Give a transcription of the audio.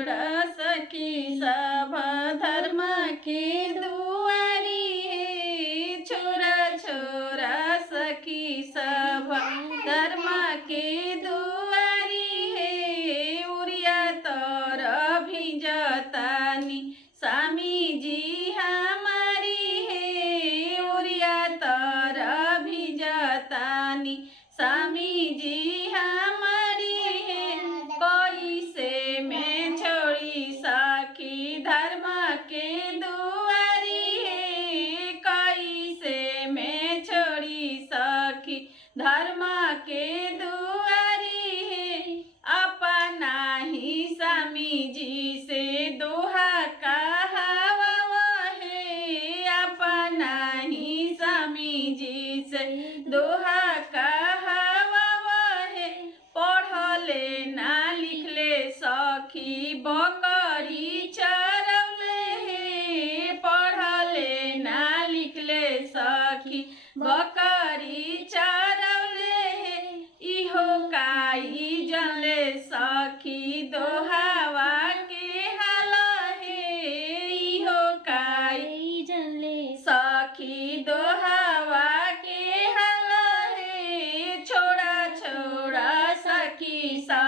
छोड़ा सखी सब धर्म के दुआरी हे छोरा छोरा सखी सब धर्म के दुआरी हे उरिया तर भिजतानी स्वामी जी हमारी हे उरिया तर भिजतानी स्वामी जी हमारी है कैसे में छोड़ी सखी धर्म के दुआरी है कैसे में छोड़ी सखी धर्म के दुआरी है अपना ही स्वामी जी से दोहा कहावा है अपना ही स्वामी जी से दोहा पढ़ले ना लिखले सखी बकरी चरौले हे पढ़ले ना लिखले सखी बकरी चरौले हे इहो काई जनले सखी दोहावा के हाल हे इहो काई जनले सखी दोहावा के हाल हे छोड़ा छोड़ा सखी सा